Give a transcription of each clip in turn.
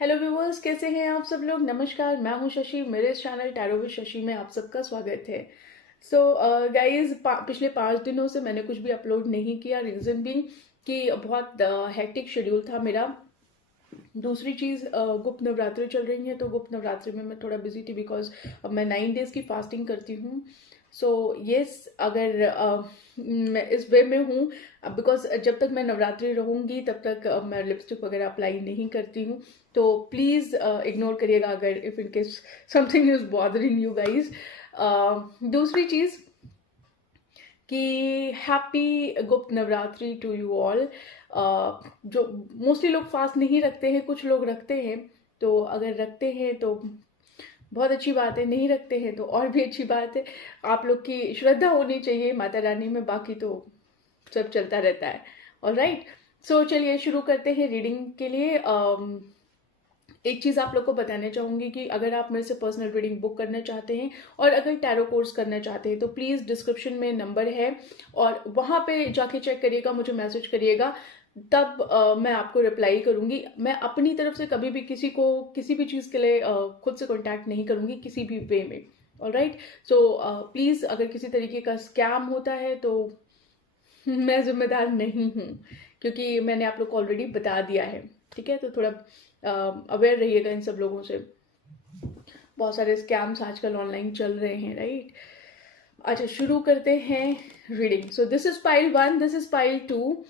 Hello viewers, कैसे हैं आप सब लोग। नमस्कार, मैं हूं शशि। मेरे इस चैनल टैरो विद शशि में आप सबका स्वागत है। सो गाइज, पिछले 5 दिनों से मैंने कुछ भी अपलोड नहीं किया। रीज़न भी कि बहुत हेक्टिक शेड्यूल था मेरा। दूसरी चीज़, गुप्त नवरात्रि चल रही है, तो गुप्त नवरात्रि में मैं थोड़ा बिजी थी बिकॉज मैं 9 डेज़ की फास्टिंग करती हूँ। सो यस, अगर मैं इस वे में हूँ बिकॉज जब तक मैं नवरात्रि रहूँगी तब तक मैं लिपस्टिक वगैरह अप्लाई नहीं करती हूँ। तो प्लीज़ इग्नोर करिएगा अगर if in case something is bothering you guys. दूसरी चीज़ कि हैप्पी गुप्त नवरात्रि टू यू ऑल। जो मोस्टली लोग फास्ट नहीं रखते हैं, कुछ लोग रखते हैं। तो अगर रखते हैं तो बहुत अच्छी बात है, नहीं रखते हैं तो और भी अच्छी बात है। आप लोग की श्रद्धा होनी चाहिए माता रानी में, बाकी तो सब चलता रहता है। ऑलराइट, सो चलिए शुरू करते हैं रीडिंग के लिए। एक चीज़ आप लोग को बताना चाहूँगी कि अगर आप मेरे से पर्सनल रीडिंग बुक करना चाहते हैं और अगर टैरो कोर्स करना चाहते हैं तो प्लीज़ डिस्क्रिप्शन में नंबर है और वहाँ पे जाके चेक करिएगा, मुझे मैसेज करिएगा, तब मैं आपको रिप्लाई करूँगी। मैं अपनी तरफ से कभी भी किसी को किसी भी चीज़ के लिए खुद से कॉन्टैक्ट नहीं करूँगी किसी भी वे में। ऑलराइट, सो प्लीज़ अगर किसी तरीके का स्कैम होता है तो मैं जिम्मेदार नहीं हूँ, क्योंकि मैंने आप लोग को ऑलरेडी बता दिया है। ठीक है, तो थोड़ा अवेयर रहिएगा इन सब लोगों से। बहुत सारे स्कैम्स आजकल ऑनलाइन चल रहे हैं, राइट। अच्छा, शुरू करते हैं reading. So this is pile 1, this is pile 2।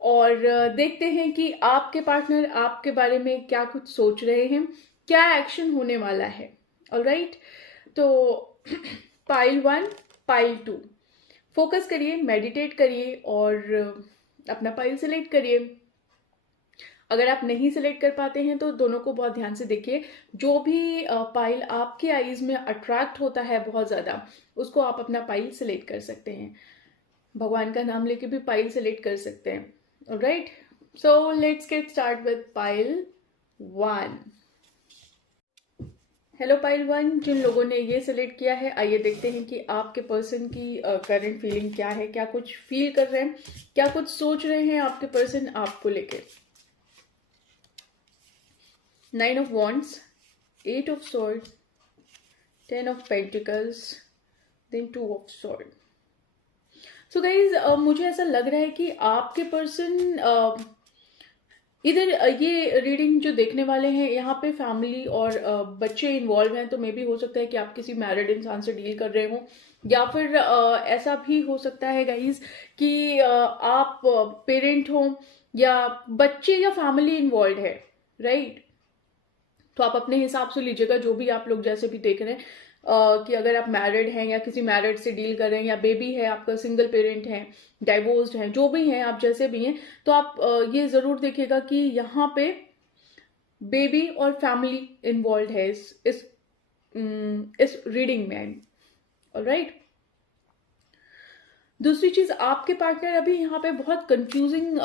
और देखते हैं कि आपके पार्टनर आपके बारे में क्या कुछ सोच रहे हैं, क्या एक्शन होने वाला है। ऑलराइट, तो पाइल 1, पाइल 2, फोकस करिए, मेडिटेट करिए और अपना पाइल सेलेक्ट करिए। अगर आप नहीं सिलेक्ट कर पाते हैं तो दोनों को बहुत ध्यान से देखिए। जो भी पाइल आपके आईज में अट्रैक्ट होता है बहुत ज़्यादा, उसको आप अपना पाइल सिलेक्ट कर सकते हैं। भगवान का नाम लेके भी पाइल सिलेक्ट कर सकते हैं। Alright, so let's get start with pile 1। Hello pile 1, जिन लोगों ने ये सिलेक्ट किया है, आइए देखते हैं कि आपके पर्सन की करंट फीलिंग क्या है, क्या कुछ फील कर रहे हैं, क्या कुछ सोच रहे हैं आपके पर्सन आपको लेके। 9 of Wands, 8 of Swords, 10 of Pentacles, then 2 of Swords. So guys, मुझे ऐसा लग रहा है कि आपके पर्सन इधर ये रीडिंग जो देखने वाले हैं, यहाँ पे फैमिली और बच्चे इन्वॉल्व हैं। तो मे भी हो सकता है कि आप किसी मैरिड इंसान से डील कर रहे हो, या फिर ऐसा भी हो सकता है गाइज कि आप पेरेंट हो या बच्चे या फैमिली इन्वॉल्व है, राइट। तो आप अपने हिसाब से लीजिएगा, जो भी आप लोग जैसे भी देख रहे हैं कि अगर आप मैरिड हैं या किसी मैरिड से डील कर रहे हैं, या बेबी है आपका, सिंगल पेरेंट है, डाइवोर्स्ड हैं, जो भी हैं आप, जैसे भी हैं, तो आप ये ज़रूर देखिएगा कि यहाँ पे बेबी और फैमिली इन्वॉल्व है इस रीडिंग में। ऑलराइट, दूसरी चीज, आपके पार्टनर अभी यहाँ पे बहुत कंफ्यूजिंग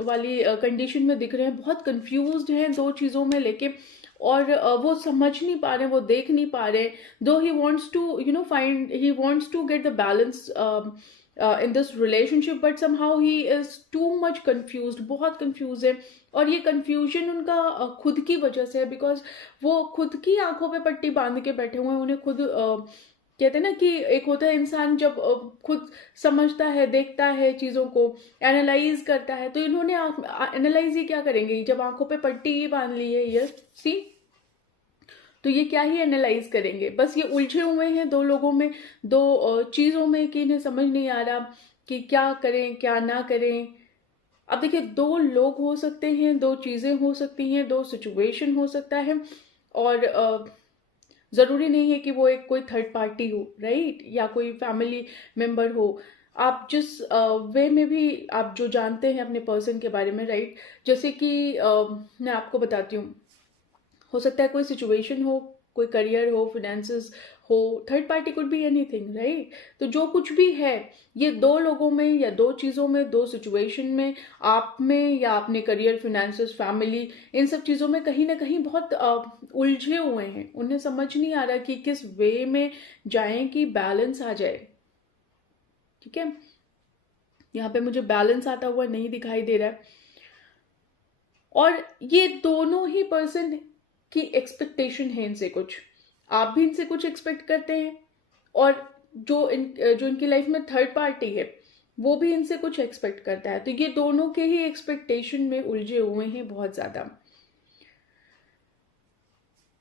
वाली कंडीशन में दिख रहे हैं, बहुत कंफ्यूज्ड हैं दो चीजों में लेके, और वो समझ नहीं पा रहे, वो देख नहीं पा रहे। Though he wants to find, he wants to get the balance in this relationship, but somehow he is too much confused, बहुत कंफ्यूज है। और ये कंफ्यूजन उनका खुद की वजह से है, बिकॉज वो खुद की आंखों पे पट्टी बांध के बैठे हुए हैं। उन्हें खुद कहते हैं ना कि एक होता है इंसान जब खुद समझता है, देखता है, चीज़ों को एनालाइज करता है, तो इन्होंने एनालाइज ही क्या करेंगे जब आंखों पे पट्टी ही बांध ली है, ये सी। तो ये क्या ही एनालाइज करेंगे, बस ये उलझे हुए हैं दो लोगों में, दो चीज़ों में, कि इन्हें समझ नहीं आ रहा कि क्या करें क्या ना करें। अब देखिए, दो लोग हो सकते हैं, दो चीज़ें हो सकती हैं, दो सिचुएशन हो सकता है, और जरूरी नहीं है कि वो एक कोई थर्ड पार्टी हो, राइट, या कोई फैमिली मेंबर हो। आप जिस वे में भी आप जो जानते हैं अपने पर्सन के बारे में, राइट, जैसे कि मैं आपको बताती हूँ, हो सकता है कोई सिचुएशन हो, कोई करियर हो, फिनेंसेस हो, third party could be anything, right. तो जो कुछ भी है, ये दो लोगों में या दो चीज़ों में, दो सिचुएशन में, आप में या अपने करियर, फिनेंसेस, फैमिली, इन सब चीज़ों में कहीं ना कहीं बहुत उलझे हुए हैं। उन्हें समझ नहीं आ रहा कि किस वे में जाएं कि बैलेंस आ जाए। ठीक है, यहाँ पे मुझे बैलेंस आता हुआ नहीं दिखाई दे रहा है। और ये दोनों ही पर्सन की एक्सपेक्टेशन है इनसे कुछ, आप भी इनसे कुछ एक्सपेक्ट करते हैं, और जो इनकी लाइफ में थर्ड पार्टी है वो भी इनसे कुछ एक्सपेक्ट करता है। तो ये दोनों के ही एक्सपेक्टेशन में उलझे हुए हैं बहुत ज्यादा।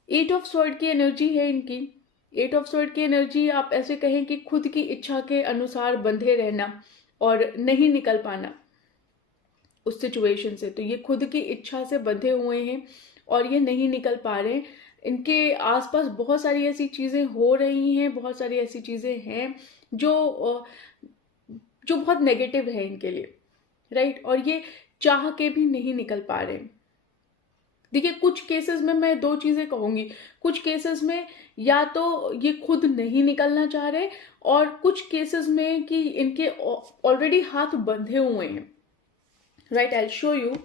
8 ऑफ स्वॉर्ड की एनर्जी है इनकी। 8 ऑफ स्वॉर्ड की एनर्जी आप ऐसे कहें कि खुद की इच्छा के अनुसार बंधे रहना और नहीं निकल पाना उस सिचुएशन से। तो ये खुद की इच्छा से बंधे हुए हैं और ये नहीं निकल पा रहे हैं। इनके आसपास बहुत सारी ऐसी चीजें हो रही हैं, बहुत सारी ऐसी चीजें हैं जो जो बहुत नेगेटिव है इनके लिए, राइट। और ये चाह के भी नहीं निकल पा रहे हैं। देखिए, कुछ केसेस में मैं दो चीजें कहूंगी, कुछ केसेस में या तो ये खुद नहीं निकलना चाह रहे, और कुछ केसेस में कि इनके ऑलरेडी हाथ बंधे हुए हैं, right. I will show you.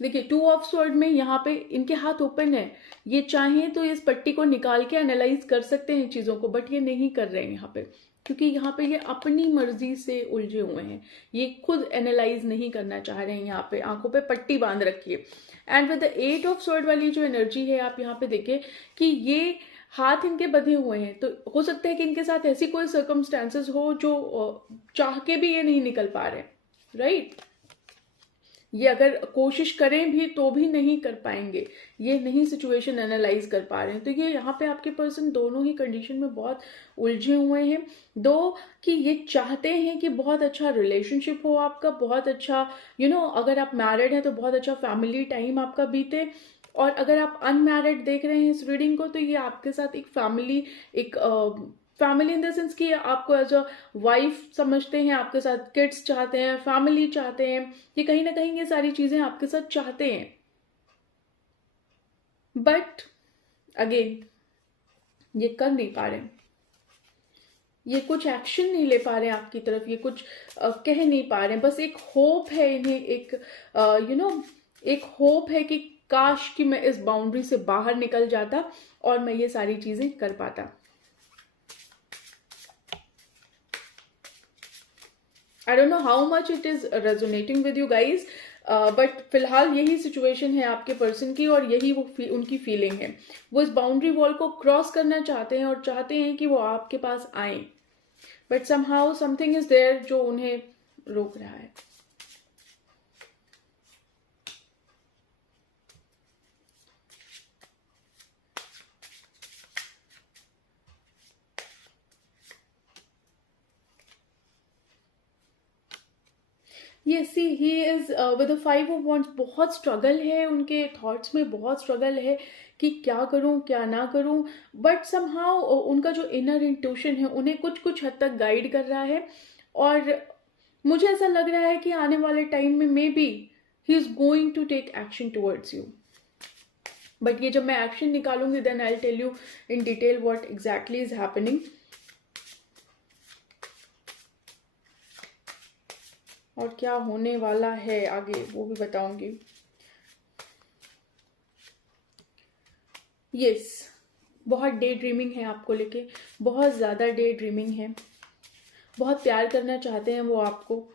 देखिए, 2 ऑफ स्वॉर्ड में यहाँ पे इनके हाथ ओपन है, ये चाहें तो इस पट्टी को निकाल के एनालाइज कर सकते हैं चीजों को, बट ये नहीं कर रहे हैं यहाँ पे, क्योंकि यहाँ पे ये अपनी मर्जी से उलझे हुए हैं। ये खुद एनालाइज नहीं करना चाह रहे हैं, यहाँ पे आंखों पे पट्टी बांध रखी है। And with the 8 of sword वाली जो एनर्जी है, आप यहाँ पे देखिए कि ये हाथ इनके बंधे हुए हैं। तो हो सकता है कि इनके साथ ऐसी कोई सर्कमस्टेंसेस हो जो चाह के भी ये नहीं निकल पा रहे, राइट। ये अगर कोशिश करें भी तो भी नहीं कर पाएंगे, ये नहीं सिचुएशन एनालाइज कर पा रहे हैं। तो ये यहाँ पे आपके पर्सन दोनों ही कंडीशन में बहुत उलझे हुए हैं। दो, कि ये चाहते हैं कि बहुत अच्छा रिलेशनशिप हो आपका, बहुत अच्छा अगर आप मैरिड हैं तो बहुत अच्छा फैमिली टाइम आपका बीते, और अगर आप अनमैरिड देख रहे हैं इस रीडिंग को तो ये आपके साथ एक फैमिली इन द सेंस कि आपको एज अ वाइफ समझते हैं, आपके साथ किड्स चाहते हैं, फैमिली चाहते हैं, ये कहीं ना कहीं ये सारी चीजें आपके साथ चाहते हैं। बट अगेन ये कर नहीं पा रहे, ये कुछ एक्शन नहीं ले पा रहे आपकी तरफ, ये कुछ कह नहीं पा रहे। बस एक होप है इन्हें, एक एक होप है कि काश कि मैं इस बाउंड्री से बाहर निकल जाता और मैं ये सारी चीजें कर पाता। I don't know how much it is resonating with you guys, but फिलहाल यही सिचुएशन है आपके पर्सन की, और यही वो उनकी फीलिंग है। वो इस बाउंड्री वॉल को क्रॉस करना चाहते हैं और चाहते हैं कि वो आपके पास आए, but somehow something is there जो उन्हें रोक रहा है। ये see he is with the 5 of wands. बहुत स्ट्रगल है उनके थॉट्स में, बहुत स्ट्रगल है कि क्या करूं क्या ना करूं, बट समहाउ उनका जो इनर इंट्यूशन है उन्हें कुछ कुछ हद तक गाइड कर रहा है। और मुझे ऐसा लग रहा है कि आने वाले टाइम में may B he is going to take action towards you. But ये जब मैं एक्शन निकालूंगी then I will tell you in detail what exactly is happening. और क्या होने वाला है आगे वो भी बताऊंगी। यस, बहुत डे ड्रीमिंग है आपको लेके, बहुत ज़्यादा डे ड्रीमिंग है। बहुत प्यार करना चाहते हैं वो आपको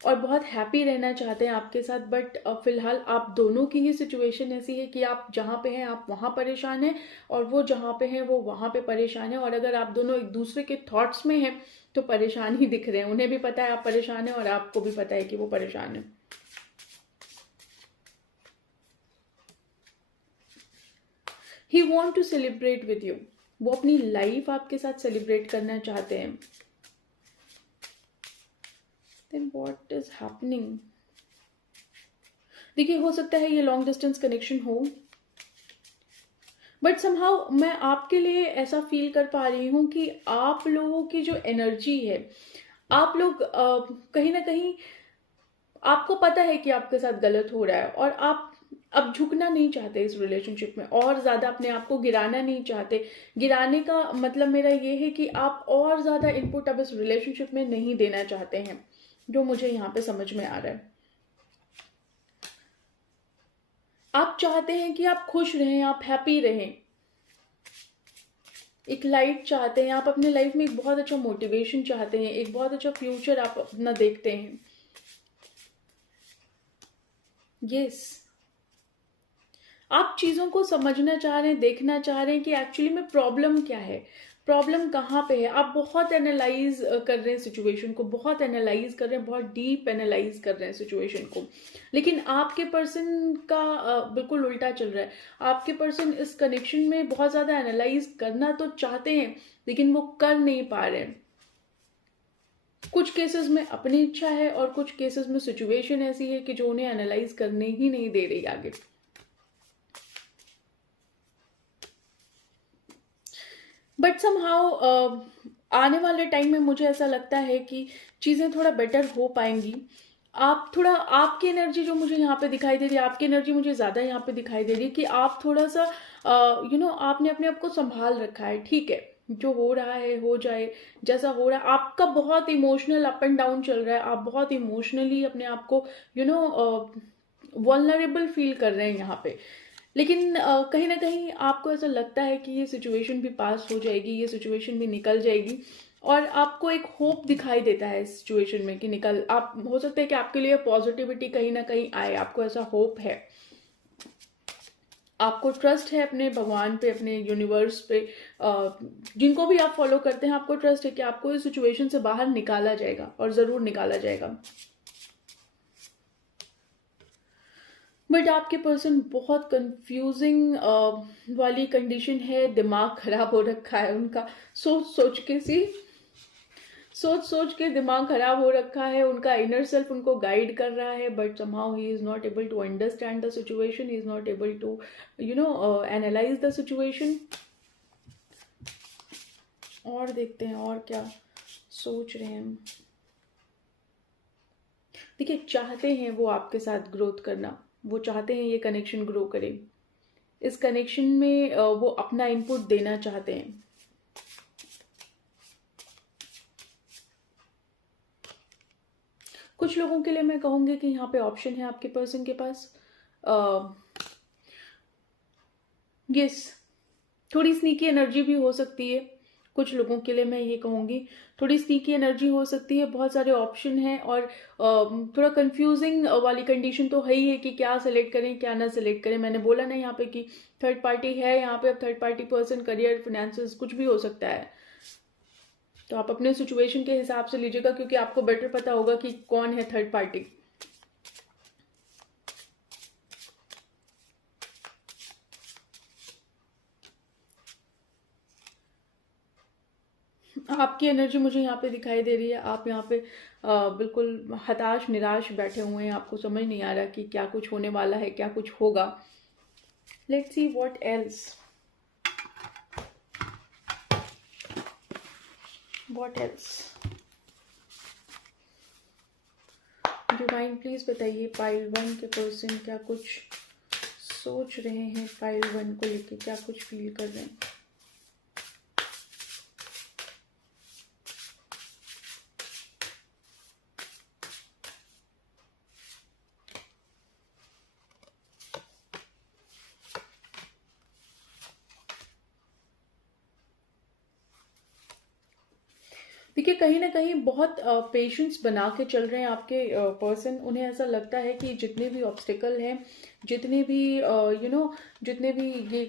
और बहुत हैप्पी रहना चाहते हैं आपके साथ, बट फिलहाल आप दोनों की ही सिचुएशन ऐसी है कि आप जहाँ पे हैं आप वहाँ परेशान हैं और वो जहाँ पे हैं वो वहाँ पे परेशान है। और अगर आप दोनों एक दूसरे के थॉट्स में हैं तो परेशान ही दिख रहे हैं। उन्हें भी पता है आप परेशान हैं और आपको भी पता है कि वो परेशान है। He want to celebrate with you. वो अपनी लाइफ आपके साथ सेलिब्रेट करना चाहते हैं। Then what is happening? देखिए, हो सकता है ये लॉन्ग डिस्टेंस कनेक्शन हो, बट समहाउ मैं आपके लिए ऐसा फील कर पा रही हूं कि आप लोगों की जो एनर्जी है, आप लोग कहीं ना कहीं आपको पता है कि आपके साथ गलत हो रहा है और आप अब झुकना नहीं चाहते इस रिलेशनशिप में, और ज्यादा अपने आप को गिराना नहीं चाहते। गिराने का मतलब मेरा ये है कि आप और ज्यादा इनपुट अब इस रिलेशनशिप में नहीं देना चाहते हैं, जो मुझे यहाँ पे समझ में आ रहा है। आप चाहते हैं कि आप खुश रहें, आप हैप्पी रहें, एक लाइट चाहते हैं, आप अपने लाइफ में एक बहुत अच्छा मोटिवेशन चाहते हैं, एक बहुत अच्छा फ्यूचर आप अपना देखते हैं। यस, आप चीज़ों को समझना चाह रहे हैं, देखना चाह रहे हैं कि एक्चुअली में प्रॉब्लम क्या है, प्रॉब्लम कहाँ पे है। आप बहुत एनालाइज कर रहे हैं सिचुएशन को, बहुत एनालाइज कर रहे हैं, बहुत डीप एनालाइज कर रहे हैं सिचुएशन को। लेकिन आपके पर्सन का बिल्कुल उल्टा चल रहा है। आपके पर्सन इस कनेक्शन में बहुत ज़्यादा एनालाइज करना तो चाहते हैं, लेकिन वो कर नहीं पा रहे हैं। कुछ केसेस में अपनी इच्छा है और कुछ केसेस में सिचुएशन ऐसी है कि जो उन्हें एनालाइज करने ही नहीं दे रही आगे। बट समहाउ आने वाले टाइम में मुझे ऐसा लगता है कि चीज़ें थोड़ा बेटर हो पाएंगी। आप थोड़ा, आपकी एनर्जी जो मुझे यहाँ पे दिखाई दे रही है, आपकी एनर्जी मुझे ज़्यादा यहाँ पे दिखाई दे रही है कि आप थोड़ा सा आपने अपने आप को संभाल रखा है। ठीक है, जो हो रहा है हो जाए, जैसा हो रहा है। आपका बहुत इमोशनल अप एंड डाउन चल रहा है, आप बहुत इमोशनली अपने आप को वल्नरेबल फील कर रहे हैं यहाँ पे। लेकिन कहीं ना कहीं आपको ऐसा लगता है कि ये सिचुएशन भी पास हो जाएगी, ये सिचुएशन भी निकल जाएगी, और आपको एक होप दिखाई देता है इस सिचुएशन में कि निकल, आप हो सकता है कि आपके लिए पॉजिटिविटी कहीं ना कहीं आए, आपको ऐसा होप है, आपको ट्रस्ट है अपने भगवान पे, अपने यूनिवर्स पे, जिनको भी आप फॉलो करते हैं, आपको ट्रस्ट है कि आपको इस सिचुएशन से बाहर निकाला जाएगा और ज़रूर निकाला जाएगा। बट आपके पर्सन बहुत कंफ्यूजिंग वाली कंडीशन है, दिमाग खराब हो रखा है उनका, सोच सोच के दिमाग खराब हो रखा है उनका। इनर सेल्फ उनको गाइड कर रहा है, but somehow he is not able to understand the situation, he is not able to analyse the situation. और देखते हैं और क्या सोच रहे हैं। देखिए, चाहते हैं वो आपके साथ ग्रोथ करना, वो चाहते हैं ये कनेक्शन ग्रो करे, इस कनेक्शन में वो अपना इनपुट देना चाहते हैं। कुछ लोगों के लिए मैं कहूंगी कि यहाँ पे ऑप्शन है आपके पर्सन के पास। यस, थोड़ी स्नीकी एनर्जी भी हो सकती है कुछ लोगों के लिए, मैं ये कहूँगी थोड़ी स्नीकी एनर्जी हो सकती है। बहुत सारे ऑप्शन हैं और थोड़ा कंफ्यूजिंग वाली कंडीशन तो है ही है कि क्या सेलेक्ट करें क्या ना सेलेक्ट करें। मैंने बोला ना यहाँ पे कि थर्ड पार्टी है यहाँ पे, अब third party person, career, finances, कुछ भी हो सकता है। तो आप अपने सिचुएशन के हिसाब से लीजिएगा, क्योंकि आपको बेटर पता होगा कि कौन है थर्ड पार्टी। आपकी एनर्जी मुझे यहाँ पे दिखाई दे रही है, आप यहाँ पे बिल्कुल हताश निराश बैठे हुए हैं, आपको समझ नहीं आ रहा कि क्या कुछ होने वाला है, क्या कुछ होगा। Let's see what else, what else. Divine please बताइए पाइल 1 के पर्सन क्या कुछ सोच रहे हैं, पाइल 1 को लेके क्या कुछ फील कर रहे हैं। देखिए, कहीं ना कहीं बहुत पेशेंस बना के चल रहे हैं आपके पर्सन। उन्हें ऐसा लगता है कि जितने भी ऑब्स्टिकल हैं, जितने भी जितने भी ये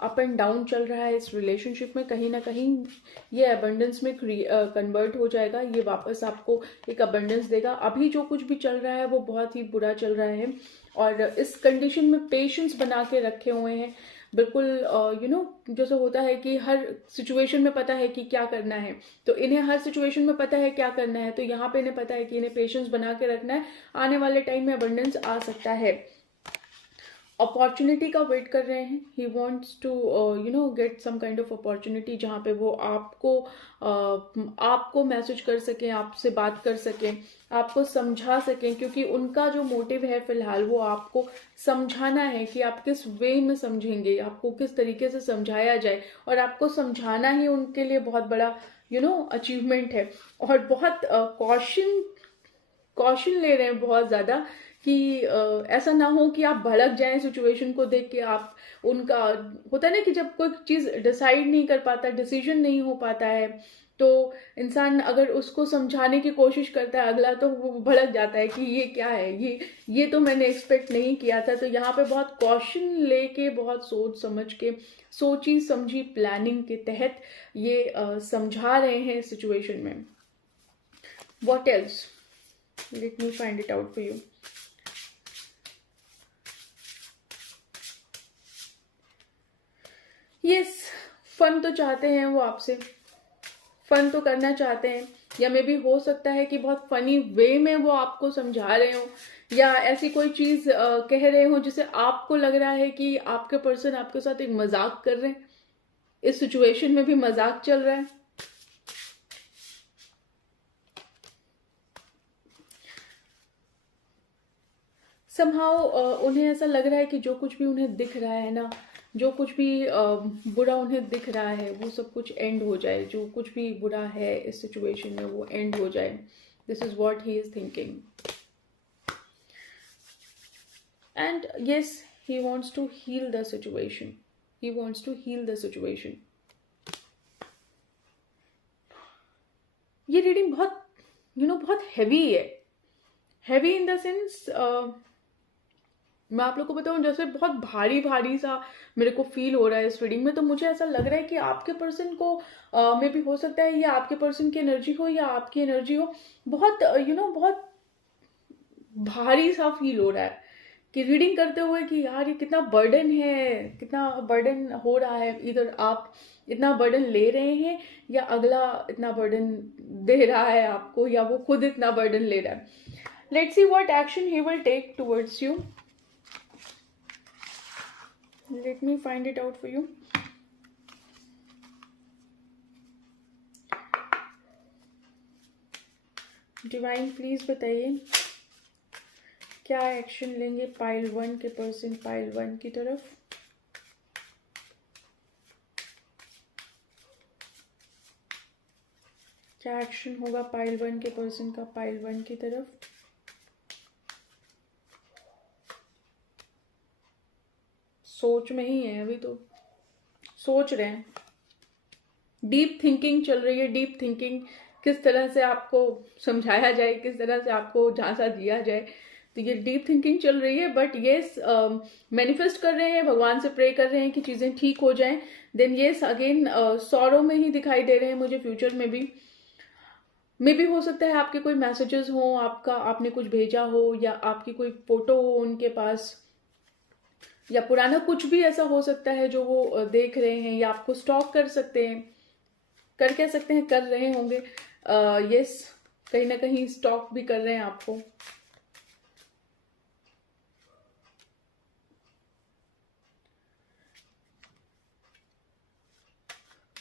अप एंड डाउन चल रहा है इस रिलेशनशिप में, कहीं ना कहीं ये अबंडेंस में कन्वर्ट हो जाएगा, ये वापस आपको एक अबंडेंस देगा। अभी जो कुछ भी चल रहा है वो बहुत ही बुरा चल रहा है, और इस कंडीशन में पेशेंस बना के रखे हुए हैं बिल्कुल। जैसे होता है कि हर सिचुएशन में पता है कि क्या करना है, तो इन्हें हर सिचुएशन में पता है क्या करना है, तो यहाँ पे इन्हें पता है कि इन्हें पेशेंस बना के रखना है। आने वाले टाइम में अबंडेंस आ सकता है, अपॉर्चुनिटी का वेट कर रहे हैं। He wants to get some kind of opportunity जहाँ पे वो आपको मैसेज कर सकें, आपसे बात कर सकें, आपको समझा सकें, क्योंकि उनका जो मोटिव है फिलहाल वो आपको समझाना है कि आप किस वे में समझेंगे, आपको किस तरीके से समझाया जाए, और आपको समझाना ही उनके लिए बहुत बड़ा अचीवमेंट है। और बहुत कॉशन ले रहे हैं बहुत ज़्यादा कि ऐसा ना हो कि आप भड़क जाएं सिचुएशन को देख के। आप उनका होता है ना कि जब कोई चीज़ डिसाइड नहीं कर पाता, डिसीजन नहीं हो पाता है, तो इंसान अगर उसको समझाने की कोशिश करता है अगला, तो वो भड़क जाता है कि ये क्या है, ये तो मैंने एक्सपेक्ट नहीं किया था। तो यहाँ पे बहुत कॉशन लेके, बहुत सोच समझ के, सोची समझी प्लानिंग के तहत ये समझा रहे हैं सिचुएशन में। What else, let me find it out for you. Yes, fun तो चाहते हैं वो आपसे, फन तो करना चाहते हैं, या मे बी हो सकता है कि बहुत फनी वे में वो आपको समझा रहे हो, या ऐसी कोई चीज कह रहे हो जिसे आपको लग रहा है कि आपके पर्सन आपके साथ एक मजाक कर रहे हैं। इस सिचुएशन में भी मजाक चल रहा है। समहाउ उन्हें ऐसा लग रहा है कि जो कुछ भी उन्हें दिख रहा है ना, जो कुछ भी बुरा उन्हें दिख रहा है, वो सब कुछ एंड हो जाए। जो कुछ भी बुरा है इस सिचुएशन में वो एंड हो जाए। This is what he is thinking. And yes, he wants to heal the situation, he wants to heal the situation. ये रीडिंग बहुत बहुत हैवी है। हैवी इन द सेंस, मैं आप लोग को बताऊं, जैसे बहुत भारी भारी सा मेरे को फील हो रहा है इस रीडिंग में। तो मुझे ऐसा लग रहा है कि आपके पर्सन को मे भी हो सकता है या आपके पर्सन की एनर्जी हो या आपकी एनर्जी हो, बहुत बहुत भारी सा फील हो रहा है कि रीडिंग करते हुए कि यार ये कितना बर्डन है, कितना बर्डन हो रहा है। इधर आप इतना बर्डन ले रहे हैं या अगला इतना बर्डन दे रहा है आपको, या वो खुद इतना बर्डन ले रहा है। Let's see what action he will take towards you. Let me find it out for you. Divine please बताइए क्या एक्शन लेंगे पाइल 1 के पर्सन पाइल 1 की तरफ। क्या एक्शन होगा पाइल 1 के पर्सन का पाइल 1 की तरफ। सोच में ही है अभी, तो सोच रहे हैं, डीप थिंकिंग चल रही है। डीप थिंकिंग, किस तरह से आपको समझाया जाए, किस तरह से आपको झांसा दिया जाए। तो ये डीप थिंकिंग चल रही है। बट येस, मैनिफेस्ट कर रहे हैं, भगवान से प्रे कर रहे हैं कि चीजें ठीक हो जाएं। देन येस अगेन सॉरो में ही दिखाई दे रहे हैं मुझे फ्यूचर में भी। मे भी हो सकता है आपके कोई मैसेजेस हो, आपने कुछ भेजा हो, या आपकी कोई फोटो हो उनके पास, या पुराना कुछ भी ऐसा हो सकता है जो वो देख रहे हैं, या आपको स्टॉक कर सकते हैं, कह सकते हैं, कर रहे होंगे। यस, कहीं ना कहीं स्टॉक भी कर रहे हैं आपको।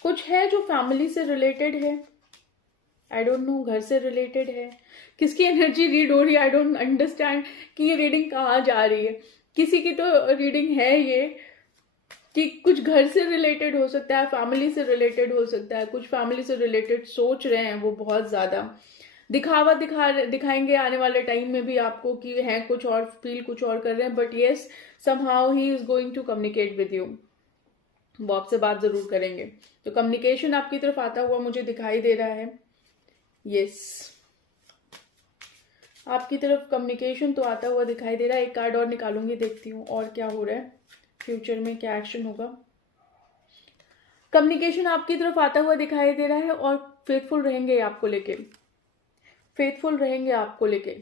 कुछ है जो फैमिली से रिलेटेड है, आई डोंट नो, घर से रिलेटेड है। किसकी एनर्जी रीड हो रही है, आई डोंट अंडरस्टैंड कि ये रीडिंग कहाँ जा रही है। किसी की तो रीडिंग है ये कि कुछ घर से रिलेटेड हो सकता है, फैमिली से रिलेटेड हो सकता है। कुछ फैमिली से रिलेटेड सोच रहे हैं वो बहुत ज्यादा, दिखावा दिखाएंगे आने वाले टाइम में भी आपको कि हैं कुछ और, फील कुछ और कर रहे हैं। But yes, somehow he is going to communicate with you, वो आपसे बात जरूर करेंगे। तो कम्युनिकेशन आपकी तरफ आता हुआ मुझे दिखाई दे रहा है। यस, आपकी तरफ कम्युनिकेशन तो आता हुआ दिखाई दे रहा है। एक कार्ड और निकालूंगी, देखती हूँ और क्या हो रहा है फ्यूचर में, क्या एक्शन होगा। कम्युनिकेशन आपकी तरफ आता हुआ दिखाई दे रहा है और फेथफुल रहेंगे आपको लेके, फेथफुल रहेंगे आपको लेके।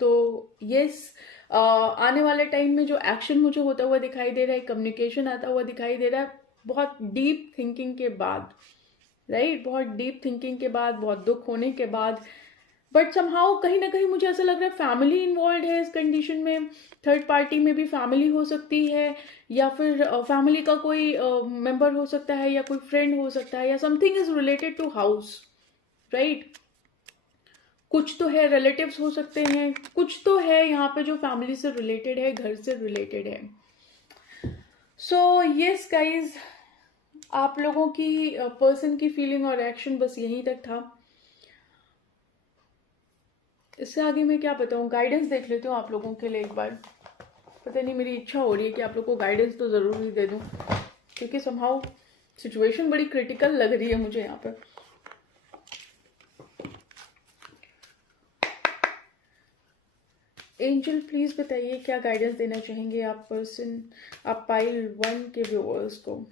तो यस, आने वाले टाइम में जो एक्शन मुझे होता हुआ दिखाई दे रहा है, कम्युनिकेशन आता हुआ दिखाई दे रहा है, बहुत डीप थिंकिंग के बाद, राइट, बहुत डीप थिंकिंग के बाद, बहुत दुख होने के बाद। बट समहाउ कहीं ना कहीं मुझे ऐसा लग रहा है फैमिली इन्वॉल्व है इस कंडीशन में। थर्ड पार्टी में भी फैमिली हो सकती है, या फिर फैमिली का कोई मेंबर हो सकता है, या कोई फ्रेंड हो सकता है, या something is related to house, right. कुछ तो है, रिलेटिव्स हो सकते हैं, कुछ तो है यहाँ पे जो फैमिली से रिलेटेड है, घर से रिलेटेड है। सो यस गाइज, आप लोगों की पर्सन की फीलिंग और एक्शन बस यहीं तक था। इससे आगे मैं क्या बताऊं, गाइडेंस देख लेती हूँ आप लोगों के लिए एक बार। पता नहीं, मेरी इच्छा हो रही है कि आप लोग को गाइडेंस तो जरूर ही दे दूं, क्योंकि समहाउ सिचुएशन बड़ी क्रिटिकल लग रही है मुझे यहाँ पर। एंजल प्लीज बताइए क्या गाइडेंस देना चाहेंगे आप पाइल 1 के व्यूअर्स को।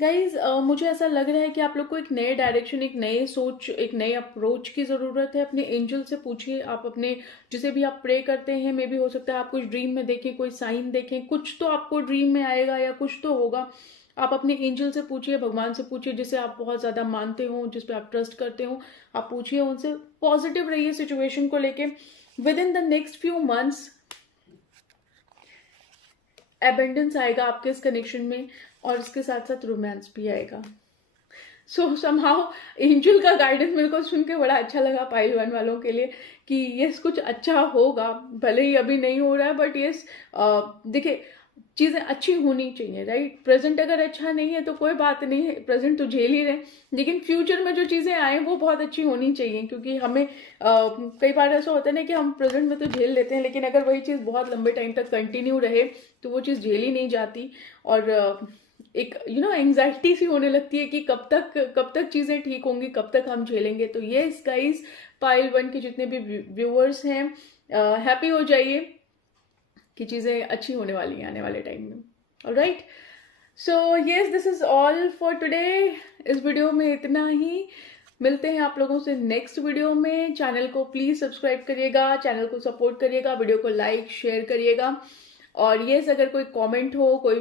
गाइज मुझे ऐसा लग रहा है कि आप लोग को एक नए डायरेक्शन, एक नए सोच, एक नए अप्रोच की ज़रूरत है। अपने एंजल से पूछिए, आप अपने जिसे भी आप प्रे करते हैं, मे भी हो सकता है आप कुछ ड्रीम में देखें, कोई साइन देखें, कुछ तो आपको ड्रीम में आएगा या कुछ तो होगा। आप अपने एंजल से पूछिए, भगवान से पूछिए, जिसे आप बहुत ज़्यादा मानते हो, जिस पे आप ट्रस्ट करते हो, आप पूछिए उनसे। पॉजिटिव रहिए सिचुएशन को लेके। With in the next few months abundance आएगा आपके इस कनेक्शन में, और इसके साथ साथ रोमांस भी आएगा। सो समहाउ एंजल का गाइडेंस मेरे को सुन के बड़ा अच्छा लगा पाइल 1 वालों के लिए, कि यस कुछ अच्छा होगा, भले ही अभी नहीं हो रहा है, बट यस देखिए चीज़ें अच्छी होनी चाहिए, राइट। प्रेजेंट अगर अच्छा नहीं है तो कोई बात नहीं है, प्रेजेंट तो झेल ही रहे, लेकिन फ्यूचर में जो चीज़ें आए वो बहुत अच्छी होनी चाहिए, क्योंकि हमें कई बार ऐसा होता है ना कि हम प्रेजेंट में तो झेल लेते हैं, लेकिन अगर वही चीज़ बहुत लंबे टाइम तक कंटिन्यू रहे तो वो चीज़ झेल ही नहीं जाती, और एक एंजाइटी सी होने लगती है कि कब तक चीज़ें ठीक होंगी, कब तक हम झेलेंगे। तो ये गाइस पाइल 1 के जितने भी व्यूअर्स हैं, हैप्पी हो जाइए कि चीज़ें अच्छी होने वाली हैं आने वाले टाइम में। Alright, so yes this is all for today. इस वीडियो में इतना ही, मिलते हैं आप लोगों से नेक्स्ट वीडियो में। चैनल को प्लीज सब्सक्राइब करिएगा, चैनल को सपोर्ट करिएगा, वीडियो को लाइक शेयर करिएगा, और यस अगर कोई कमेंट हो, कोई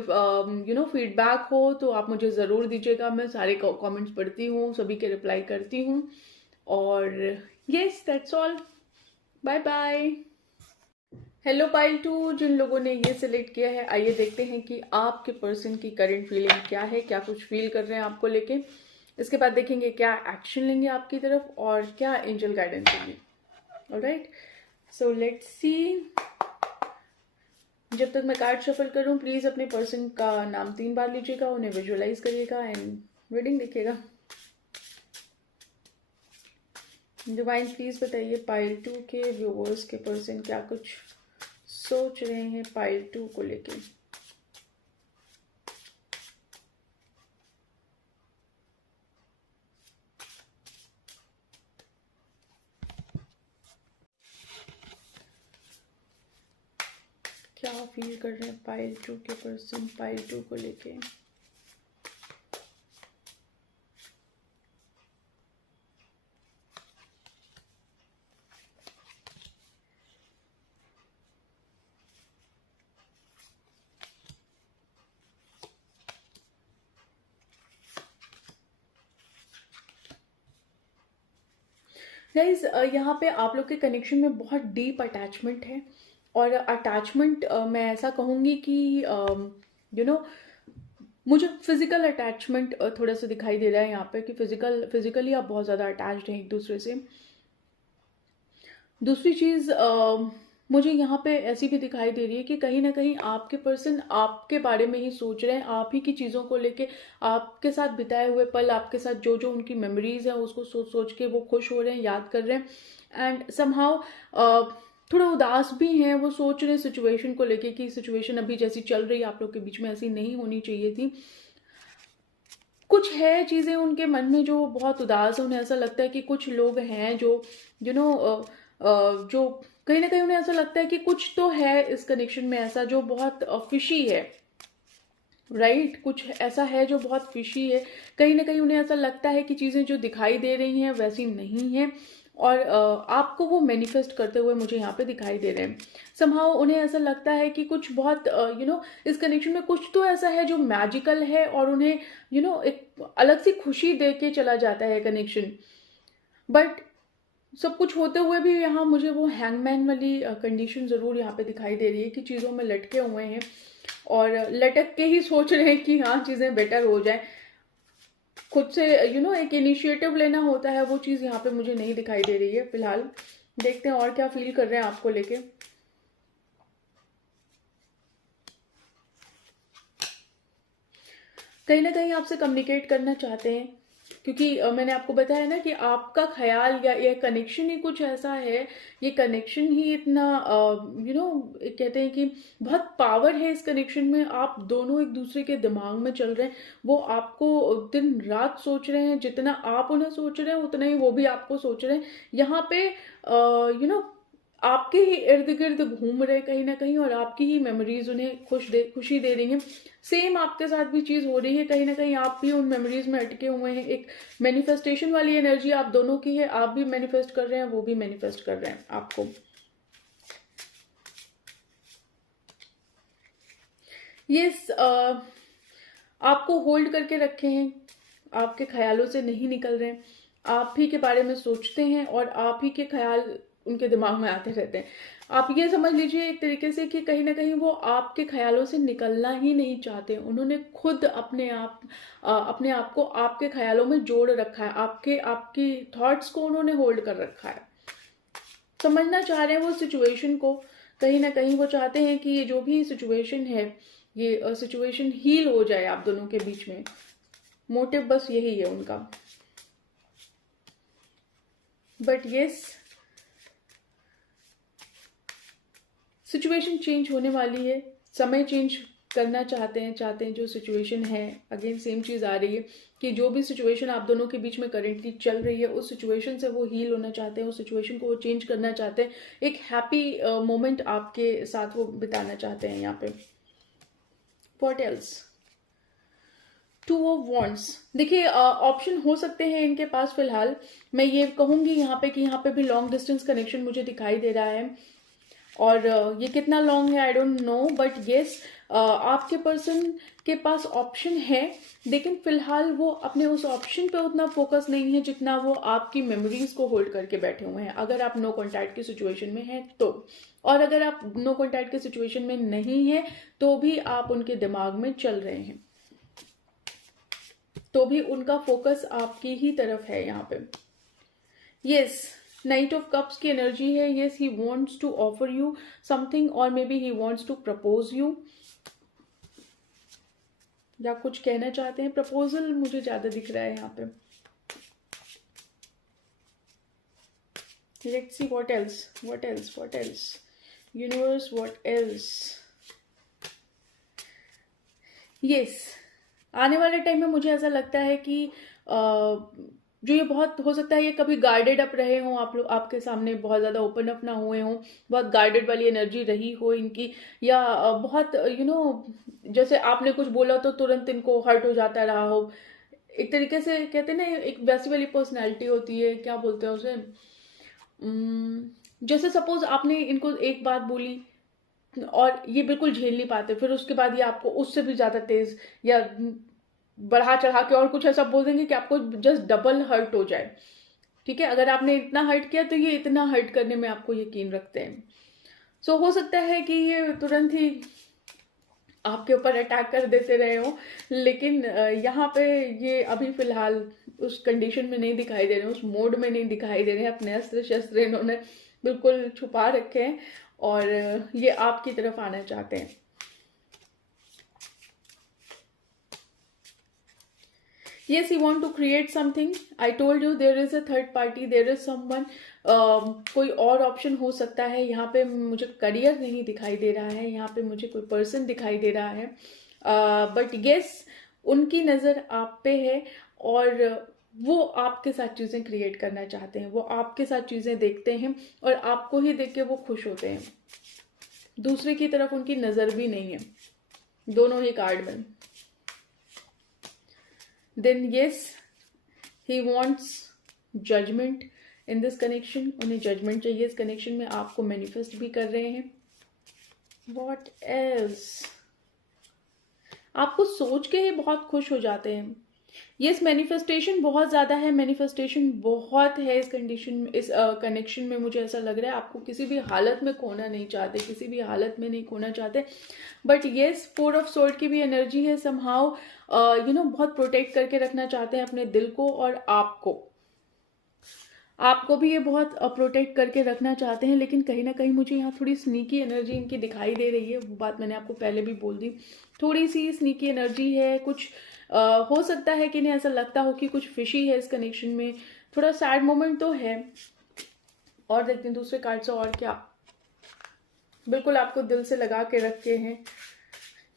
फीडबैक हो तो आप मुझे ज़रूर दीजिएगा। मैं सारे कमेंट्स पढ़ती हूँ, सभी के रिप्लाई करती हूँ। और yes that's all, bye bye. Hello pile 2, जिन लोगों ने ये सिलेक्ट किया है, आइए देखते हैं कि आपके पर्सन की करंट फीलिंग क्या है, क्या कुछ फील कर रहे हैं आपको लेके। इसके बाद देखेंगे क्या एक्शन लेंगे आपकी तरफ और क्या एंजल गाइडेंस देंगे। Alright, so let's see. जब तक मैं कार्ड शफल करूं, प्लीज अपने पर्सन का नाम 3 बार लीजिएगा, उन्हें विजुअलाइज करिएगा एंड रीडिंग देखिएगा। डिवाइन प्लीज बताइए पाइल 2 के व्यूअर्स के पर्सन क्या कुछ सोच रहे हैं पाइल 2 को लेके। क्या फील कर रहे हैं पाइल 2 के पर्सन पाइल 2 को लेके। गाइज यहाँ पे आप लोग के कनेक्शन में बहुत डीप अटैचमेंट है, और अटैचमेंट मैं ऐसा कहूँगी कि मुझे फिजिकल अटैचमेंट थोड़ा सा दिखाई दे रहा है यहाँ पे, कि फिजिकली आप बहुत ज़्यादा अटैच्ड हैं एक दूसरे से। दूसरी चीज़ मुझे यहाँ पे ऐसी भी दिखाई दे रही है कि कहीं ना कहीं आपके पर्सन आपके बारे में ही सोच रहे हैं, आप ही की चीज़ों को लेके, आपके साथ बिताए हुए पल, आपके साथ जो जो उनकी मेमोरीज हैं उसको सोच सोच के वो खुश हो रहे हैं, याद कर रहे हैं, एंड समहाउ थोड़ा उदास भी हैं। वो सोच रहे हैं सिचुएशन को लेके कि सिचुएशन अभी जैसी चल रही है आप लोग के बीच में ऐसी नहीं होनी चाहिए थी। कुछ है चीज़ें उनके मन में जो बहुत उदास है, उन्हें ऐसा लगता है कि कुछ लोग हैं जो जो कहीं ना कहीं उन्हें ऐसा लगता है कि कुछ तो है इस कनेक्शन में ऐसा जो बहुत फिशी है, राइट। कुछ ऐसा है जो बहुत फिशी है, कहीं ना कहीं उन्हें ऐसा लगता है कि चीज़ें जो दिखाई दे रही हैं वैसी नहीं है, और आपको वो मैनिफेस्ट करते हुए मुझे यहाँ पे दिखाई दे रहे हैं। समहाउ उन्हें ऐसा लगता है कि कुछ बहुत इस कनेक्शन में कुछ तो ऐसा है जो मैजिकल है, और उन्हें एक अलग सी खुशी दे के चला जाता है कनेक्शन। बट सब कुछ होते हुए भी यहाँ मुझे वो हैंगमैन वाली कंडीशन ज़रूर यहाँ पे दिखाई दे रही है, कि चीज़ों में लटके हुए हैं और लटक के ही सोच रहे हैं कि हाँ चीज़ें बेटर हो जाए। खुद से एक इनिशिएटिव लेना होता है, वो चीज़ यहाँ पे मुझे नहीं दिखाई दे रही है फिलहाल। देखते हैं और क्या फील कर रहे हैं आपको लेके। कहीं ना कहीं आपसे कम्युनिकेट करना चाहते हैं, क्योंकि मैंने आपको बताया ना कि आपका ख्याल या ये कनेक्शन ही कुछ ऐसा है, ये कनेक्शन ही इतना कहते हैं कि बहुत पावर है इस कनेक्शन में। आप दोनों एक दूसरे के दिमाग में चल रहे हैं, वो आपको दिन रात सोच रहे हैं, जितना आप उन्हें सोच रहे हैं उतना ही वो भी आपको सोच रहे हैं। यहाँ पे आपके ही इर्द गिर्द घूम रहे कहीं ना कहीं, और आपकी ही मेमोरीज उन्हें खुशी दे रही हैं। सेम आपके साथ भी चीज हो रही है, कहीं ना कहीं आप भी उन मेमोरीज में अटके हुए हैं। एक मैनिफेस्टेशन वाली एनर्जी आप दोनों की है, आप भी मैनिफेस्ट कर रहे हैं, वो भी मैनिफेस्ट कर रहे हैं आपको। ये आपको होल्ड करके रखे हैं, आपके ख्यालों से नहीं निकल रहे हैं, आप ही के बारे में सोचते हैं और आप ही के ख्याल उनके दिमाग में आते रहते हैं। आप ये समझ लीजिए एक तरीके से कि कहीं ना कहीं वो आपके ख्यालों से निकलना ही नहीं चाहते। उन्होंने खुद अपने आप को आपके ख्यालों में जोड़ रखा है, आपकी थॉट्स को उन्होंने होल्ड कर रखा है। समझना चाह रहे हैं वो सिचुएशन को, कहीं ना कहीं वो चाहते हैं कि ये जो भी सिचुएशन है, ये सिचुएशन हील हो जाए आप दोनों के बीच में। मोटिव बस यही है उनका। बट यस, सिचुएशन चेंज होने वाली है, समय चेंज करना चाहते हैं जो सिचुएशन है। अगेन सेम चीज आ रही है कि जो भी सिचुएशन आप दोनों के बीच में करेंटली चल रही है, उस सिचुएशन से वो हील होना चाहते हैं, उस सिचुएशन को वो चेंज करना चाहते हैं। एक हैप्पी मोमेंट आपके साथ वो बिताना चाहते हैं यहाँ पे। What else? Two of wands, देखिए ऑप्शन हो सकते हैं इनके पास फिलहाल। मैं ये कहूंगी यहाँ पे कि यहाँ पे भी लॉन्ग डिस्टेंस कनेक्शन मुझे दिखाई दे रहा है, और ये कितना लॉन्ग है I don't know, but yes आपके पर्सन के पास ऑप्शन है, लेकिन फिलहाल वो अपने उस ऑप्शन पे उतना फोकस नहीं है जितना वो आपकी मेमोरीज को होल्ड करके बैठे हुए हैं। अगर आप नो कॉन्टैक्ट की सिचुएशन में हैं तो, और अगर आप नो कॉन्टैक्ट की सिचुएशन में नहीं है तो भी आप उनके दिमाग में चल रहे हैं, तो भी उनका फोकस आपकी ही तरफ है यहाँ पे। यस, नाइट ऑफ कप्स की एनर्जी है। Yes, he wants to offer you something, और may B he wants to propose you, या कुछ कहना चाहते हैं। प्रपोजल मुझे ज्यादा दिख रहा है यहाँ पे। Let's see what else universe, what else. Yes, आने वाले टाइम में मुझे ऐसा लगता है कि जो ये बहुत हो सकता है ये कभी गार्डेड अप रहे हों, आप लोग आपके सामने बहुत ज़्यादा ओपन अप ना हुए हों, बहुत गार्डेड वाली एनर्जी रही हो इनकी, या बहुत जैसे आपने कुछ बोला तो तुरंत इनको हर्ट हो जाता रहा हो। एक तरीके से कहते हैं ना, एक वैसी वाली पर्सनैलिटी होती है, क्या बोलते हैं उसे, जैसे सपोज आपने इनको एक बात बोली और ये बिल्कुल झेल नहीं पाते, फिर उसके बाद ये आपको उससे भी ज्यादा तेज या बढ़ा चढ़ा के और कुछ ऐसा बोल देंगे कि आपको जस्ट डबल हर्ट हो जाए। ठीक है, अगर आपने इतना हर्ट किया तो ये इतना हर्ट करने में आपको यकीन रखते हैं। सो हो सकता है कि ये तुरंत ही आपके ऊपर अटैक कर देते रहे हो, लेकिन यहाँ पे ये अभी फिलहाल उस कंडीशन में नहीं दिखाई दे रहे हैं, उस मोड में नहीं दिखाई दे रहे हैं। अपने अस्त्र शस्त्र इन्होंने बिल्कुल छुपा रखे हैं और ये आपकी तरफ आना चाहते हैं। Yes, you want to create something. I told you there is a third party, there is someone. कोई और ऑप्शन हो सकता है। यहाँ पे मुझे करियर नहीं दिखाई दे रहा है, यहाँ पे मुझे कोई पर्सन दिखाई दे रहा है, बट yes, उनकी नज़र आप पे है और वो आपके साथ चीज़ें क्रिएट करना चाहते हैं, वो आपके साथ चीज़ें देखते हैं और आपको ही देख के वो खुश होते हैं। दूसरे की तरफ उनकी नज़र भी नहीं है, दोनों ही कार्ड में। Then yes, he wants judgment in this connection. उन्हें judgment चाहिए इस connection में, आपको manifest भी कर रहे हैं। What else? आपको सोच के ही बहुत खुश हो जाते हैं। यस, मैनिफेस्टेशन बहुत ज़्यादा है, मैनिफेस्टेशन बहुत है इस कंडीशन में, इस कनेक्शन में। मुझे ऐसा लग रहा है आपको किसी भी हालत में खोना नहीं चाहते, किसी भी हालत में नहीं खोना चाहते। बट येस, 4 ऑफ स्वॉर्ड की भी एनर्जी है। समहाउ बहुत प्रोटेक्ट करके रखना चाहते हैं अपने दिल को, और आपको भी ये बहुत प्रोटेक्ट करके रखना चाहते हैं। लेकिन कहीं ना कहीं मुझे यहाँ थोड़ी स्नीकी एनर्जी इनकी दिखाई दे रही है। वो बात मैंने आपको पहले भी बोल दी, थोड़ी सी स्नीकी एनर्जी है। कुछ हो सकता है कि इन्हें ऐसा लगता हो कि कुछ फिशी है इस कनेक्शन में, थोड़ा सैड मोमेंट तो है। और देखते हैं दूसरे कार्ड से और क्या। बिल्कुल आपको दिल से लगा के रखे हैं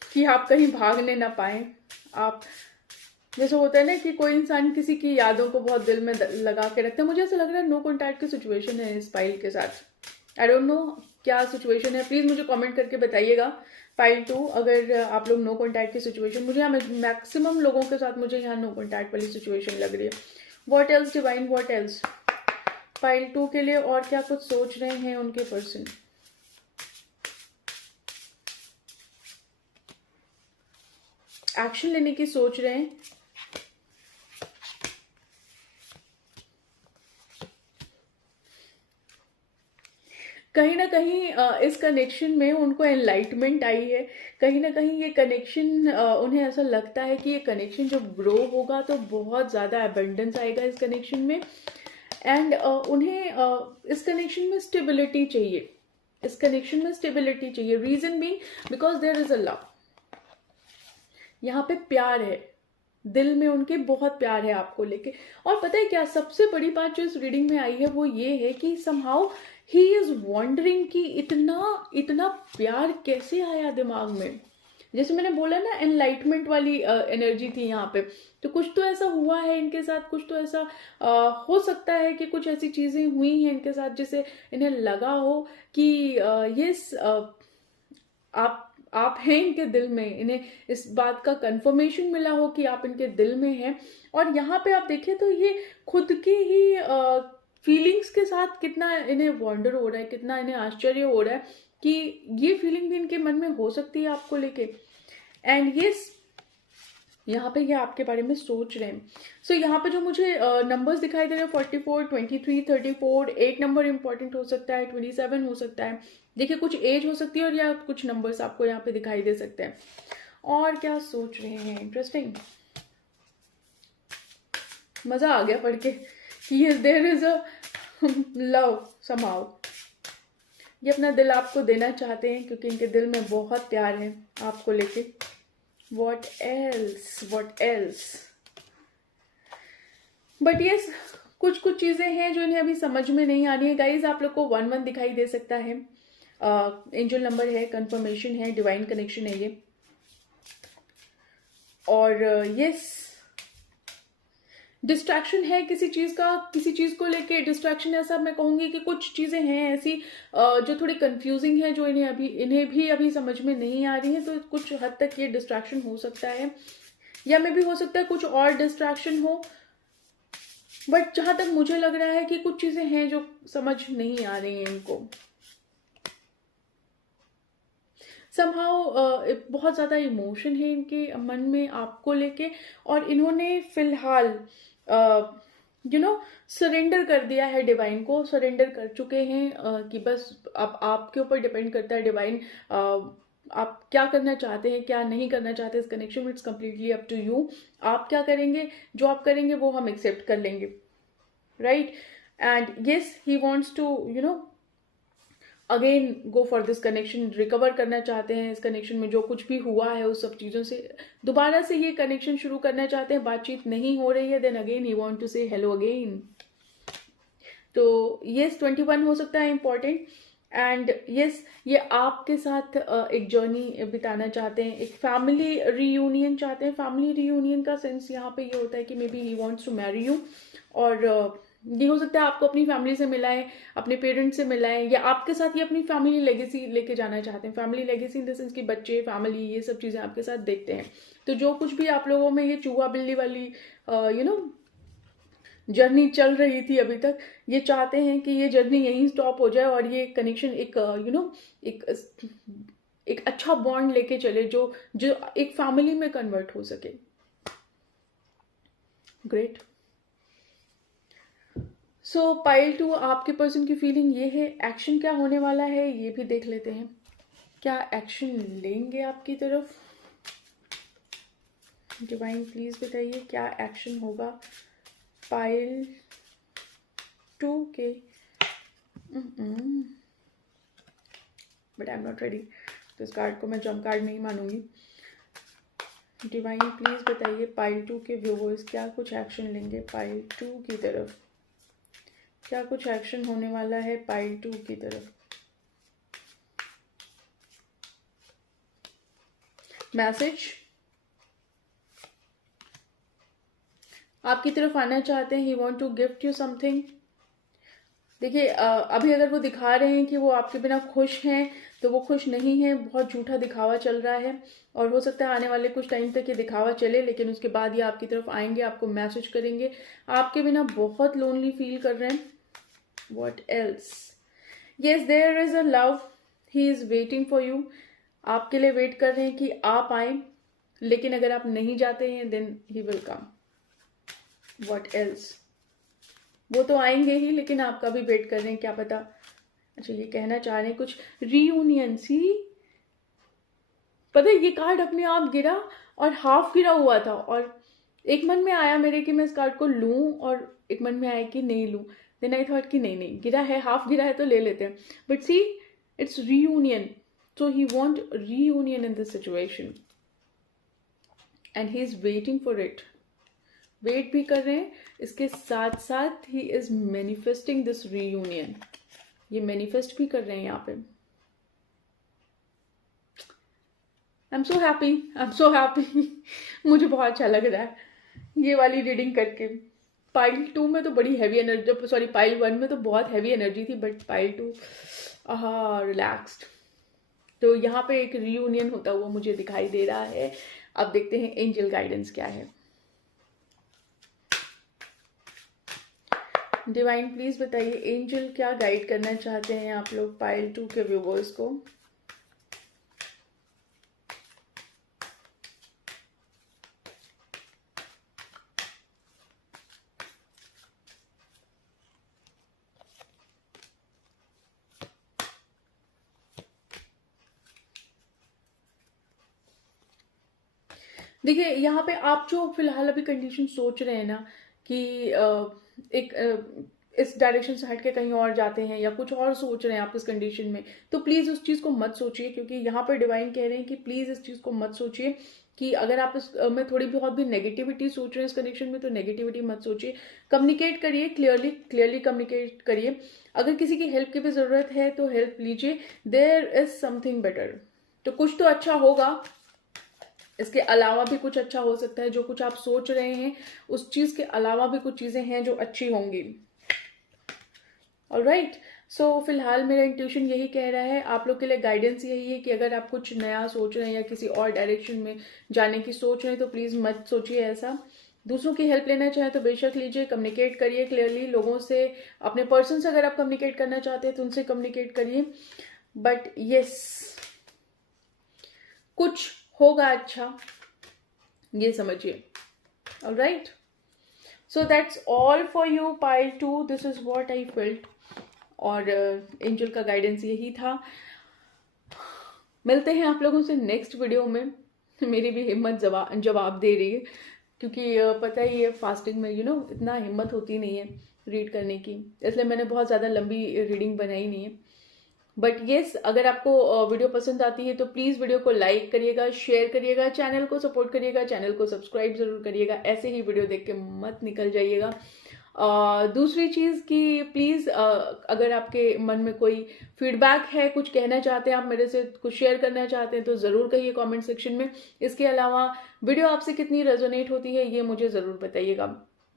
कि आप कहीं भागने ना पाए। आप, जैसे होता है ना कि कोई इंसान किसी की यादों को बहुत दिल में लगा के रखता है, मुझे ऐसा लग रहा है नो कॉन्टैक्ट की सिचुएशन है इस पाइल के साथ। आई डोंट नो क्या सिचुएशन है, प्लीज मुझे कमेंट करके बताइएगा। पाइल 2, अगर आप लोग नो कॉन्टैक्ट की सिचुएशन, मुझे यहाँ मैक्सिमम लोगों के साथ मुझे यहाँ नो कॉन्टैक्ट वाली सिचुएशन लग रही है। What else divine, what else pile 2 के लिए और क्या कुछ सोच रहे हैं उनके पर्सन। एक्शन लेने की सोच रहे हैं। कहीं ना कहीं इस कनेक्शन में उनको एनलाइटमेंट आई है। कहीं ना कहीं ये कनेक्शन, उन्हें ऐसा लगता है कि ये कनेक्शन जब ग्रो होगा तो बहुत ज़्यादा एबंडेंस आएगा इस कनेक्शन में। एंड उन्हें इस कनेक्शन में स्टेबिलिटी चाहिए, इस कनेक्शन में स्टेबिलिटी चाहिए। Reason being because there is a love, यहाँ पे प्यार है, दिल में उनके बहुत प्यार है आपको लेके। और पता है क्या सबसे बड़ी बात जो इस रीडिंग में आई है वो ये है कि समहाउ ही इज वॉन्डरिंग कि इतना इतना प्यार कैसे आया दिमाग में। जैसे मैंने बोला ना एनलाइटमेंट वाली एनर्जी थी यहाँ पे, तो कुछ तो ऐसा हुआ है इनके साथ, कुछ तो ऐसा हो सकता है कि कुछ ऐसी चीजें हुई हैं इनके साथ जिसे इन्हें लगा हो कि ये आप हैं इनके दिल में, इन्हें इस बात का कंफर्मेशन मिला हो कि आप इनके दिल में हैं। और यहाँ पे आप देखें तो ये खुद की ही फीलिंग्स के साथ कितना इन्हें वॉन्डर हो रहा है, कितना इन्हें आश्चर्य हो रहा है कि ये फीलिंग भी इनके मन में हो सकती है आपको लेके। एंड ये यहाँ पे ये आपके बारे में सोच रहे हैं। सो यहाँ पे जो मुझे नंबर्स दिखाई दे रहे हैं 44, 23, 34, 8 नंबर इंपॉर्टेंट हो सकता है, 27 हो सकता है। देखिए कुछ एज हो सकती है और या कुछ नंबर्स आपको यहाँ पे दिखाई दे सकते हैं। और क्या सोच रहे हैं, इंटरेस्टिंग, मजा आ गया पढ़ के कि there is a love somehow. ये अपना दिल आपको देना चाहते हैं क्योंकि इनके दिल में बहुत प्यार है आपको लेके। What else? What else? But ये कुछ कुछ चीजें हैं जो इन्हें अभी समझ में नहीं आ रही है। गाइज आप लोग को 1-1 दिखाई दे सकता है, एंजल नंबर है, कंफर्मेशन है, डिवाइन कनेक्शन है ये। और यस डिस्ट्रैक्शन है किसी चीज का, किसी चीज को लेके डिस्ट्रैक्शन। ऐसा मैं कहूंगी कि कुछ चीजें हैं ऐसी जो थोड़ी कंफ्यूजिंग है, जो इन्हें भी अभी समझ में नहीं आ रही है। तो कुछ हद तक ये डिस्ट्रैक्शन हो सकता है, या में भी हो सकता है कुछ और डिस्ट्रैक्शन हो। बट जहां तक मुझे लग रहा है कि कुछ चीजें हैं जो समझ नहीं आ रही हैं इनको। समहाउ बहुत ज्यादा इमोशन है इनके मन में आपको लेके, और इन्होंने फिलहाल सरेंडर कर दिया है डिवाइन को, सरेंडर कर चुके हैं कि बस अब आपके ऊपर डिपेंड करता है डिवाइन, आप क्या करना चाहते हैं क्या नहीं करना चाहते इस कनेक्शन में। It's completely up to you. आप क्या करेंगे, जो आप करेंगे वो हम एक्सेप्ट कर लेंगे, right. And yes he wants to again go for this connection, recover करना चाहते हैं इस कनेक्शन में जो कुछ भी हुआ है उस सब चीज़ों से, दोबारा से ये कनेक्शन शुरू करना चाहते हैं। बातचीत नहीं हो रही है, then again he want to say hello again. तो यस 21 हो सकता है इंपॉर्टेंट। एंड यस ये आपके साथ एक जर्नी बिताना चाहते हैं, एक फैमिली रीयूनियन चाहते हैं। फैमिली रीयूनियन का सेंस यहाँ पे ये होता है कि may be he wants to marry you, और ये हो सकता है आपको अपनी फैमिली से मिलाएं, अपने पेरेंट्स से मिलाएं, या आपके साथ ये अपनी फैमिली लेगेसी लेके जाना चाहते हैं। Family legacy in the sense कि बच्चे, फैमिली, ये सब चीज़ें आपके साथ देखते हैं। तो जो कुछ भी आप लोगों में ये चूहा बिल्ली वाली जर्नी चल रही थी अभी तक, ये चाहते हैं कि ये जर्नी यहीं स्टॉप हो जाए और ये कनेक्शन एक एक एक अच्छा बॉन्ड लेके चले जो जो एक फैमिली में कन्वर्ट हो सके। ग्रेट। सो पाइल 2 आपके पर्सन की फीलिंग ये है। एक्शन क्या होने वाला है ये भी देख लेते हैं। क्या एक्शन लेंगे आपकी तरफ, डिवाइन प्लीज बताइए क्या एक्शन होगा पाइल 2 के। But I am not ready, तो इस कार्ड को मैं जंप कार्ड नहीं मानूंगी। डिवाइन प्लीज बताइए पाइल 2 के व्यूअर्स क्या कुछ एक्शन लेंगे पाइल 2 की तरफ, क्या कुछ एक्शन होने वाला है पाइल 2 की तरफ। मैसेज आपकी तरफ आना चाहते हैं, he want to gift you something. देखिए अभी अगर वो दिखा रहे हैं कि वो आपके बिना खुश हैं तो वो खुश नहीं है, बहुत झूठा दिखावा चल रहा है और हो सकता है आने वाले कुछ टाइम तक ये दिखावा चले, लेकिन उसके बाद ये आपकी तरफ आएंगे, आपको मैसेज करेंगे, आपके बिना बहुत लोनली फील कर रहे हैं। What else, yes there is a love, he is waiting for you, आपके लिए वेट कर रहे हैं कि आप आए, लेकिन अगर आप नहीं जाते हैं then he will come. What else, वो तो आएंगे ही लेकिन आपका भी वेट कर रहे हैं, क्या पता। अच्छा ये कहना चाह रहे हैं कुछ रीयूनियन, सी पता है ये कार्ड अपने आप गिरा और हाफ गिरा हुआ था और एक मन में आया मेरे कि मैं इस कार्ड को लूं और एक मन में आया कि नहीं लूं, देन आई थॉट कि नहीं गिरा है, हाफ गिरा है तो ले लेते हैं, but see it's reunion, so he want reunion in this situation and he is waiting for it, wait भी कर रहे हैं, इसके साथ साथ he is manifesting this reunion, ये मैनिफेस्ट भी कर रहे हैं यहाँ पे। I am so happy, I am so happy मुझे बहुत अच्छा लग रहा है ये वाली रीडिंग करके। पाइल 2 में तो बड़ी हैवी एनर्जी, सॉरी पाइल 1 में तो बहुत हैवी एनर्जी थी, बट पाइल 2 रिलैक्स्ड। तो यहाँ पे एक रीयूनियन होता हुआ मुझे दिखाई दे रहा है। अब देखते हैं एंजल गाइडेंस क्या है। डिवाइन प्लीज बताइए एंजल क्या गाइड करना चाहते हैं आप लोग पाइल 2 के व्यूवर्स को। देखिए यहाँ पे आप जो फिलहाल अभी कंडीशन सोच रहे हैं ना कि इस डायरेक्शन से हट के कहीं और जाते हैं या कुछ और सोच रहे हैं आप इस कंडीशन में, तो प्लीज उस चीज को मत सोचिए, क्योंकि यहाँ पर डिवाइन कह रहे हैं कि प्लीज इस चीज को मत सोचिए कि अगर आप इस में थोड़ी बहुत भी नेगेटिविटी सोच रहे हैं इस कनेक्शन में, तो नेगेटिविटी मत सोचिए, कम्युनिकेट करिए, क्लियरली कम्युनिकेट करिए। अगर किसी की हेल्प की भी जरूरत है तो हेल्प लीजिए, देयर इज समथिंग बेटर, तो कुछ तो अच्छा होगा, इसके अलावा भी कुछ अच्छा हो सकता है, जो कुछ आप सोच रहे हैं उस चीज के अलावा भी कुछ चीजें हैं जो अच्छी होंगी। ऑलराइट, सो फिलहाल मेरा इंट्यूशन यही कह रहा है, आप लोग के लिए गाइडेंस यही है कि अगर आप कुछ नया सोच रहे हैं या किसी और डायरेक्शन में जाने की सोच रहे हैं तो प्लीज मत सोचिए ऐसा। दूसरों की हेल्प लेना चाहे तो बेशक लीजिए, कम्युनिकेट करिए क्लियरली लोगों से, अपने पर्सन से अगर आप कम्युनिकेट करना चाहते हैं तो उनसे कम्युनिकेट करिए, बट यस कुछ होगा अच्छा, ये समझिए। Alright, so that's all for you pile 2, this is what I felt, और एंजल का गाइडेंस यही था। मिलते हैं आप लोगों से नेक्स्ट वीडियो में। मेरी भी हिम्मत जवाब दे रही है, क्योंकि पता ही है फास्टिंग में इतना हिम्मत होती नहीं है रीड करने की, इसलिए मैंने बहुत ज़्यादा लंबी रीडिंग बनाई नहीं है। बट येस, अगर आपको वीडियो पसंद आती है तो प्लीज़ वीडियो को लाइक करिएगा, शेयर करिएगा, चैनल को सपोर्ट करिएगा, चैनल को सब्सक्राइब जरूर करिएगा, ऐसे ही वीडियो देख के मत निकल जाइएगा। दूसरी चीज़ कि प्लीज़ अगर आपके मन में कोई फीडबैक है, कुछ कहना चाहते हैं आप मेरे से, कुछ शेयर करना चाहते हैं तो ज़रूर कहिए कमेंट सेक्शन में। इसके अलावा वीडियो आपसे कितनी रेजोनेट होती है ये मुझे ज़रूर बताइएगा।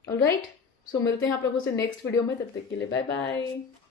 ऑलराइट, सो मिलते हैं आप लोगों से नेक्स्ट वीडियो में, तब तक के लिए बाय बाय।